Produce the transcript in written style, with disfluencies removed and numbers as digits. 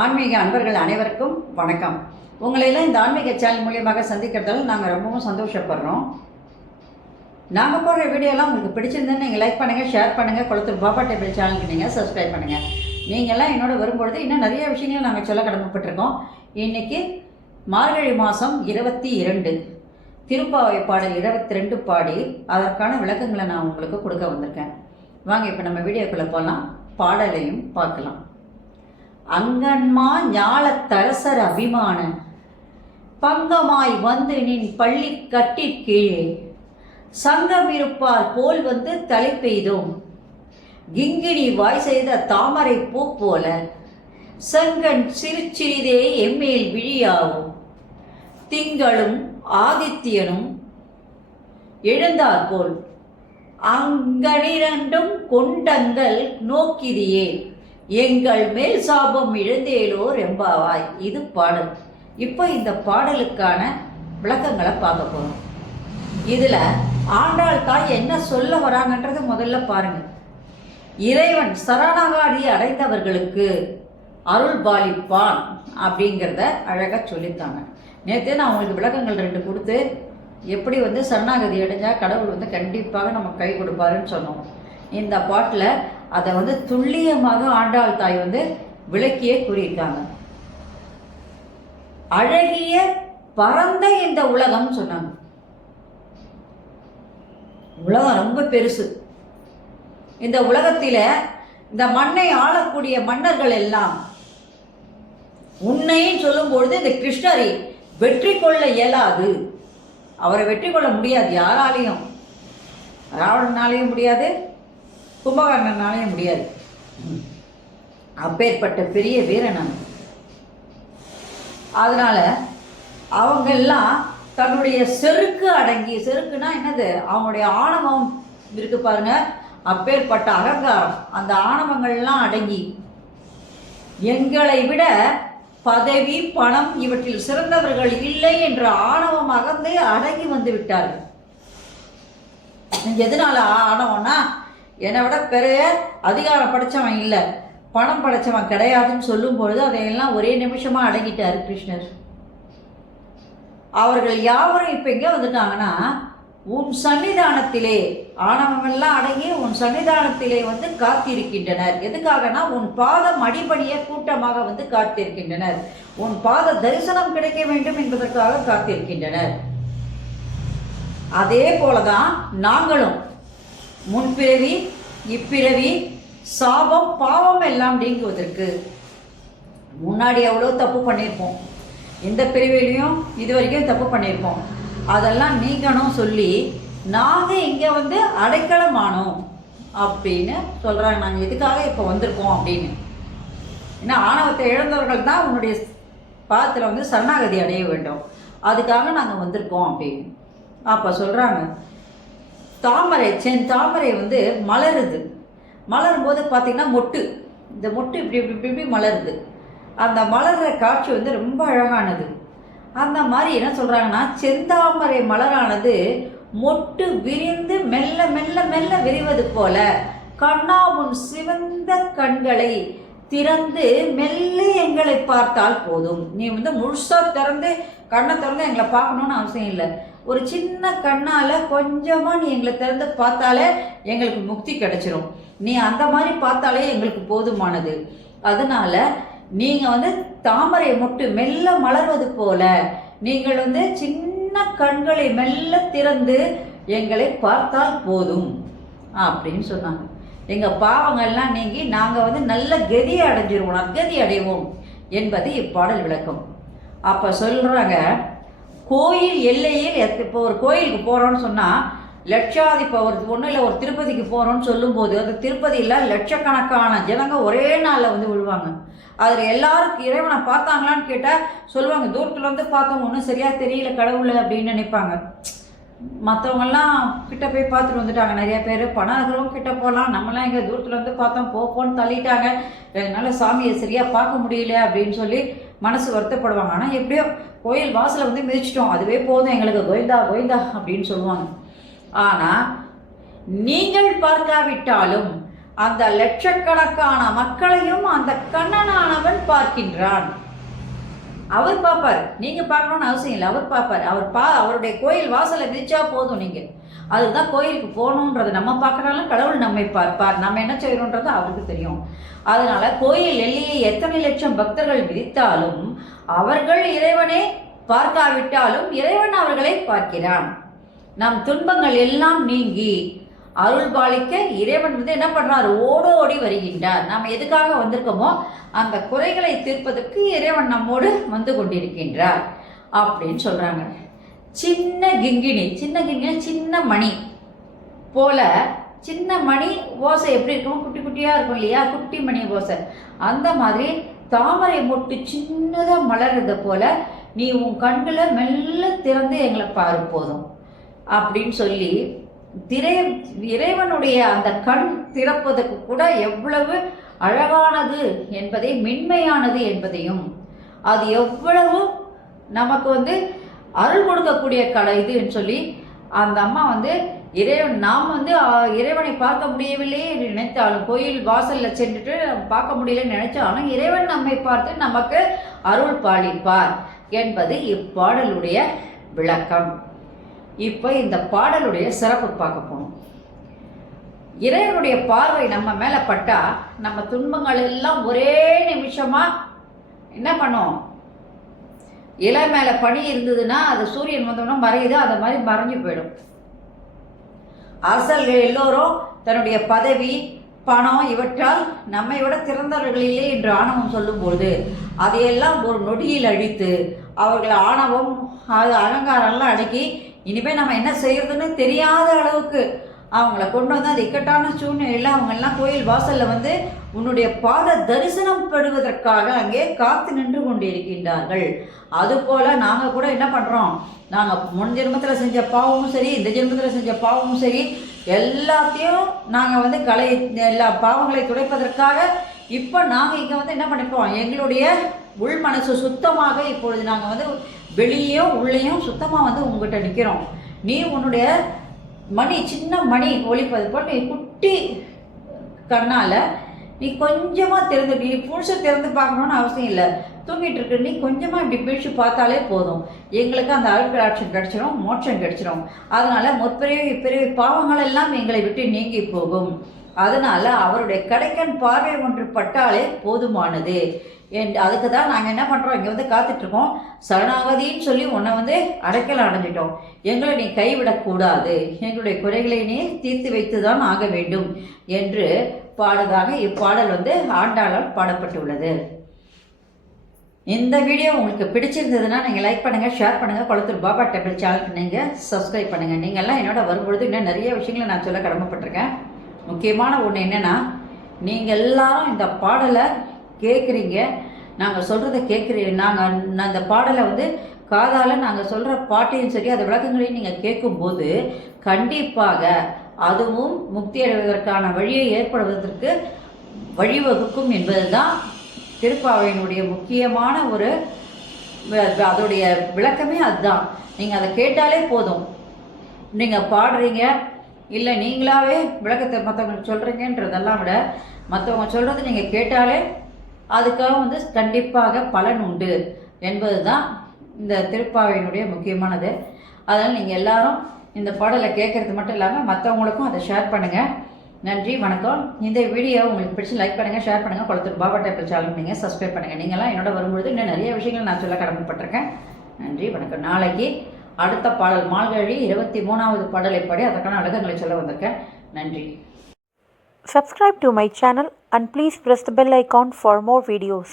ஆன்மீக அன்பர்கள் அனைவருக்கும் வணக்கம். உங்களையெல்லாம் இந்த ஆன்மீக சேனல் மூலியமாக சந்திக்கிறதால நாங்கள் ரொம்பவும் சந்தோஷப்படுறோம். நாங்கள் போடுற வீடியோலாம் உங்களுக்கு பிடிச்சிருந்தேன்னு நீங்கள் லைக் பண்ணுங்கள், ஷேர் பண்ணுங்கள். குளத்தூர் பாபா டேபிள் சேனலுக்கு நீங்கள் சப்ஸ்கிரைப் பண்ணுங்கள். நீங்கள்லாம் என்னோட வரும்பொழுது இன்னும் நிறைய விஷயங்கள் நாங்கள் சொல்ல கடமைப்பட்டிருக்கோம். இன்றைக்கி மார்கழி மாதம் 22 திருப்பாவை பாடல் 22 பாடி அதற்கான விளக்கங்களை நான் உங்களுக்கு கொடுக்க வந்திருக்கேன். வாங்க இப்போ நம்ம வீடியோக்குள்ளே போகலாம், பாடலையும் பார்க்கலாம். அங்கன்மா ஞாலத்தரசர் அபிமான பங்கமாய் வந்து நின் பள்ளி கட்டிற்கீழே சங்கம் இருப்பார் போல் வந்து தலை பெய்தோம். கிங்கிணி வாய் செய்த தாமரை பூ போல செங்கன் சிறுச்சிறிதே எம்மேல் விழியாவும். திங்களும் ஆதித்யனும் எழுந்தாற்போல் அங்கனிரண்டும் கொண்டங்கள் நோக்கிதியே எங்கள் மேல் சாபம் இழந்தேலோர் எம்பாவாய். இது பாடல். இப்போ இந்த பாடலுக்கான விளக்கங்களை பார்க்க போகிறோம். இதில் ஆண்டாள் தாய் என்ன சொல்ல வராங்கன்றது முதல்ல பாருங்க. இறைவன் சரணாகாதி அடைந்தவர்களுக்கு அருள் பாலிப்பான் அப்படிங்கிறத அழகாக சொல்லியிருக்காங்க. நேற்று நான் உங்களுக்கு விளக்கங்கள் 2 கொடுத்து எப்படி வந்து சரணாகதி அடைஞ்சால் கடவுள் வந்து கண்டிப்பாக நம்ம கை கொடுப்பாருன்னு சொன்னோம். இந்த பாட்டில் அதை வந்து துல்லியமாக ஆண்டாள் தாய் வந்து விளக்கியே கூறியிருக்காங்க. அழகிய பரந்த இந்த உலகம் சொன்னாங்க. உலகம் ரொம்ப பெருசு. இந்த உலகத்தில இந்த மண்ணை ஆளக்கூடிய மன்னர்கள் எல்லாம் உன்னையும் சொல்லும் பொழுது இந்த கிருஷ்ணரை வெற்றி கொள்ள இயலாது. அவரை வெற்றி கொள்ள முடியாது யாராலையும். ராவணனாலையும் முடியாது, கும்பகர்ணனாலையும் முடியாது. அப்பேற்பட்ட பெரிய வீரன். அதனால அவங்கெல்லாம் தன்னுடைய செருக்கு அடங்கி, செருக்குன்னா என்னது, அவங்களுடைய ஆணவம் இருக்கு பாருங்க, அப்பேற்பட்ட அகங்காரம், அந்த ஆணவங்கள்லாம் அடங்கி எங்களை விட பதவி பணம் இவற்றில் சிறந்தவர்கள் இல்லை என்ற ஆணவம் அகந்தே அடங்கி வந்து விட்டார்கள். எதனால ஆணவம்னா, என்னை விட பெரிய அதிகாரம் படைச்சவன் இல்லை, பணம் படைச்சவன் கிடையாதுன்னு சொல்லும் பொழுது அதையெல்லாம் ஒரே நிமிஷமாக அடங்கிட்டார் கிருஷ்ணர். அவர்கள் யாவரும் இப்போ எங்கே வந்துட்டாங்கன்னா, உன் சன்னிதானத்திலே ஆணவமெல்லாம் அடங்கி உன் சன்னிதானத்திலே வந்து காத்திருக்கின்றனர். எதுக்காகனா, உன் பாதம் அடிபடிய கூட்டமாக வந்து காத்திருக்கின்றனர். உன் பாத தரிசனம் கிடைக்க வேண்டும் என்பதற்காக காத்திருக்கின்றனர். அதே போலதான் நாங்களும் முன்பிறவி இப்பிறவி சாபம் பாவம் எல்லாம் நீங்குவதற்கு முன்னாடி எவ்வளோ தப்பு பண்ணியிருப்போம், இந்த பிறவிலையும் இது வரைக்கும் தப்பு பண்ணியிருப்போம், அதெல்லாம் நீங்கணும் சொல்லி நாங்கள் இங்கே வந்து அடைக்கலமானோம் அப்படின்னு சொல்கிறாங்க. நாங்கள் எதுக்காக இப்போ வந்திருக்கோம் அப்படின்னு. ஏன்னா ஆணவத்தை இழந்தவர்கள் தான் உன்னுடைய பாதத்தில் வந்து சரணாகதி அடைய வேண்டும், அதுக்காக நாங்கள் வந்திருக்கோம் அப்படின்னு. அப்போ சொல்கிறாங்க, தாமரை செந்தாமரை வந்து மலருது. மலரும் போது பார்த்திங்கன்னா மொட்டு, இந்த மொட்டு இப்படி இப்படி இப்படி இப்படி மலருது. அந்த மலர்ற காட்சி வந்து ரொம்ப அழகானது. அந்த மாதிரி என்ன சொல்கிறாங்கன்னா, செந்தாமரை மலரானது மொட்டு விரிந்து மெல்ல மெல்ல மெல்ல விரிவது போல கண்ணா உன் சிவந்த கண்களை திறந்து மெல்ல எங்களை பார்த்தால் போதும். நீ வந்து முழுசாக திறந்து கண்ணை திறந்து எங்களை பார்க்கணுன்னு அவசியம் இல்லை. ஒரு சின்ன கண்ணால் கொஞ்சமாக நீ எங்களை திறந்து பார்த்தாலே எங்களுக்கு முக்தி கிடைச்சிரும். நீ அந்த மாதிரி பார்த்தாலே எங்களுக்கு போதுமானது. அதனால நீங்கள் வந்து தாமரை மொட்டு மெல்ல மலர்வது போல நீங்கள் வந்து சின்ன கண்களை மெல்ல திறந்து எங்களை பார்த்தால் போதும் அப்படின்னு சொன்னாங்க. எங்கள் பாவங்கள்லாம் நீங்கி நாங்கள் வந்து நல்ல கதியை அடைஞ்சிருவோம், நற்கதி அடைவோம் என்பது இப்பாடல் விளக்கம். அப்போ சொல்கிறாங்க, கோயில் எல்லையில் இப்போ ஒரு கோயிலுக்கு போகிறோன்னு சொன்னால் லட்சாதி, இப்போ ஒன்றும் இல்லை, ஒரு திருப்பதிக்கு போகிறோன்னு சொல்லும்போது அந்த திருப்பதியில் லட்சக்கணக்கான ஜனங்க ஒரே நாளில் வந்து விழுவாங்க. அதில் எல்லாருக்கும் இறைவனை பார்த்தாங்களான்னு கேட்டால் சொல்லுவாங்க, தூரத்தில் வந்து பார்த்தவங்க ஒன்றும் சரியாக தெரியல கடவுளை அப்படின்னு நினைப்பாங்க. மற்றவங்கெல்லாம் கிட்ட போய் பார்த்துட்டு வந்துட்டாங்க. நிறைய பேர் பணம் இருக்கிறவங்க கிட்ட போகலாம், நம்மளாம் எங்கே தூரத்தில் வந்து பார்த்தோம் போன்னு தள்ளிட்டாங்க, என்னால் சாமியை சரியாக பார்க்க முடியல அப்படின்னு சொல்லி மனசு வருத்தப்படுவாங்க. ஆனால் எப்படியோ கோயில் வாசலை வந்து மிதிச்சிட்டோம், அதுவே போதும் எங்களுக்கு, கோவிந்தா கோவிந்தா அப்படின்னு சொல்லுவாங்க. ஆனால் நீங்கள் பார்க்காவிட்டாலும் அந்த லட்சக்கணக்கான மக்களையும் அந்த கண்ணனானவன் பார்க்கின்றான். அவர் பார்ப்பார், நீங்கள் பார்க்கணுன்னு அவசியம் இல்லை. அவர் பார்ப்பார். அவருடைய கோயில் வாசலை மிதிச்சா போதும். நீங்கள் அதுதான் கோயிலுக்கு போகணுன்றது. நம்ம பார்க்கறாலும் கடவுள் நம்மை பார்ப்பார். நம்ம என்ன செய்யணுன்றது அவருக்கு தெரியும். அதனால கோயில் எல்லையை எத்தனை லட்சம் பக்தர்கள் மிதித்தாலும் அவர்கள் இறைவனை பார்க்காவிட்டாலும் இறைவன் அவர்களை பார்க்கிறான். நம் துன்பங்கள் எல்லாம் நீங்கி அருள் பாலிக்க இறைவன் என்ன பண்றார்? ஓடோடி வருகின்றார். நாம் எதுக்காக வந்திருக்கோமோ அந்த குறைகளை தீர்ப்பதற்கு இறைவன் நம்மோடு வந்து கொண்டிருக்கின்றார் அப்படின்னு சொல்றாங்க. சின்ன கிங்கிணி, சின்ன மணி போல, சின்ன மணி ஓசை எப்படி இருக்கும்? குட்டி குட்டியா இருக்கும் இல்லையா? குட்டி மணி ஓசை. அந்த மாதிரி தாமரை மொட்டு சின்னதா மலர்றத போல நீ உன் கண்களை மெல்ல திறந்து எங்களை பாரு போதும் அப்படின்னு சொல்லி இறைவனுடைய அந்த கண் திறப்பதற்கு கூட எவ்வளவு அழகானது என்பதை, மென்மையானது என்பதையும், அது எவ்வளவு நமக்கு அருள் கொடுக்கக்கூடிய கலை இதுன்னு சொல்லி அந்த அம்மா நாம் இறைவனை பார்க்க முடியவில்லையே என்று நினைத்தாலும், கோயில் வாசலில் சென்றுட்டு பார்க்க முடியலன்னு நினைச்சாலும் இறைவன் நம்மை பார்த்து நமக்கு அருள் பாலிப்பார் என்பது இப்பாடலுடைய விளக்கம். இப்போ இந்த பாடலுடைய சிறப்பு பார்க்க போகணும். இறைவனுடைய பார்வை நம்ம மேலே பட்டா நம்ம துன்பங்கள் எல்லாம் ஒரே நிமிஷமா என்ன பண்ணும்? இலை மேலே பனி இருந்ததுன்னா அது சூரியன் வந்தோம்னா மறையுது, அந்த மாதிரி மறைஞ்சு போயிடும். அரசர்கள் எல்லோரும் தன்னுடைய பதவி, பணம் இவற்றால் நம்மை விட திறந்தவர்களிலே என்று ஆணவம் சொல்லும்போது அதையெல்லாம் ஒரு நொடியில் அழித்து அவர்கள் ஆணவம் அலங்காரம்லாம் அடக்கி இனிமேல் நம்ம என்ன செய்யறதுன்னு தெரியாத அளவுக்கு அவங்கள கொண்டு வந்து அந்த இக்கட்டான சூழ்நிலையில் அவங்கெல்லாம் கோயில் வாசலில் உன்னுடைய பாத தரிசனம் பெறுவதற்காக அங்கே காத்து நின்று கொண்டிருக்கின்றார்கள். அதுபோல் நாங்கள் கூட என்ன பண்ணுறோம்? நாங்கள் முன் ஜென்மத்தில் செஞ்ச பாவமும் சரி, இந்த ஜென்மத்தில் செஞ்ச பாவமும் சரி, எல்லாத்தையும் நாங்கள் எல்லா பாவங்களை துடைப்பதற்காக இப்போ நாங்கள் இங்கே என்ன பண்ணிப்போம்? எங்களுடைய உள் மனசு சுத்தமாக இப்பொழுது நாங்கள் வெளியும் உள்ளேயும் சுத்தமாக உங்ககிட்ட நிற்கிறோம். நீ உன்னுடைய சின்ன மணி ஒழிப்பது போல் நீ குட்டி கண்ணால் நீ கொஞ்சமாக திறந்து, நீ புதுசாக திறந்து பார்க்கணுன்னு அவசியம் இல்லை. தூங்கிட்டு இருக்க நீ கொஞ்சமாக இப்படி பிடிச்சு பார்த்தாலே போதும், எங்களுக்கு அந்த அருட்கடாட்சம் கிடைச்சிடும், மோட்சம் கிடைச்சிடும். அதனால் முற்பிறவி இப்பிறவி பாவங்கள் எல்லாம் எங்களை விட்டு நீங்கி போகும். அதனால் அவருடைய கடைக்கண் பார்வை ஒன்று பட்டாலே போதுமானது. அதுக்கு தான் நாங்கள் என்ன பண்ணுறோம்? இங்கே காத்துட்ருக்கோம். சரணாகதின்னு சொல்லி உன்னை அடைக்கல அடைஞ்சிட்டோம். எங்களை நீ கைவிடக்கூடாது, எங்களுடைய குறைகளை நீ தீர்த்து வைத்து தான் ஆக வேண்டும் என்று பாடுவதாக இப்பாடல் ஆண்டாளால் பாடப்பட்டுள்ளது. இந்த வீடியோ உங்களுக்கு பிடிச்சிருந்ததுன்னா நீங்கள் லைக் பண்ணுங்கள், ஷேர் பண்ணுங்கள். குளத்தூர் பாபா டெம்பிள் சேனலுக்கு நீங்கள் சப்ஸ்கிரைப் பண்ணுங்கள். நீங்கள்லாம் என்னோட வரும்பொழுது இன்னும் நிறைய விஷயங்களை நான் சொல்ல கடமைப்பட்டிருக்கேன். முக்கியமான ஒன்று என்னென்னா, நீங்கள் எல்லாரும் இந்த பாடலை கேட்குறீங்க, நாங்கள் சொல்கிறத கேட்குறீங்க. நாங்கள் அந்த பாடலை காதால் நாங்கள் சொல்கிற பாட்டையும் சரி, அந்த விளக்கங்களையும் நீங்கள் கேட்கும்போது கண்டிப்பாக அதுவும் முக்தி அடைவதற்கான வழியை ஏற்படுவதற்கு வழிவகுக்கும் என்பது தான் திருப்பாவையினுடைய முக்கியமான அதோடைய விளக்கமே அதுதான். நீங்கள் அதை கேட்டாலே போதும். நீங்கள் பாடுறீங்க இல்லை நீங்களாவே விளக்கத்தை மற்றவங்களுக்கு சொல்கிறீங்கன்றதெல்லாம் விட மற்றவங்க சொல்கிறது நீங்கள் கேட்டாலே அதுக்காக கண்டிப்பாக பலன் உண்டு என்பது தான் இந்த திருப்பாவையினுடைய முக்கியமானது. அதனால் நீங்கள் எல்லாரும் இந்த பாடலை கேட்குறது மட்டும் இல்லாமல் மற்றவங்களுக்கும் அதை ஷேர் பண்ணுங்கள். நன்றி, வணக்கம். இந்த வீடியோ உங்களுக்கு பிடிச்சி லைக் பண்ணுங்கள், ஷேர் பண்ணுங்கள். குளத்தூர் பாபா டெம்பிள் சேனல் நீங்கள் சப்ஸ்கிரைப் பண்ணுங்கள். நீங்கள்லாம் என்னோட வரும்பொழுது இன்னும் நிறைய விஷயங்கள் நான் சொல்ல கடமைப்பட்டிருக்கேன். நன்றி, வணக்கம். நாளைக்கு அடுத்த பாடல் மார்கழி 23வது பாடலை பாடி அதற்கான அழகங்களை சொல்ல வந்திருக்கேன். நன்றி. Subscribe to my channel and please press the bell icon for more videos.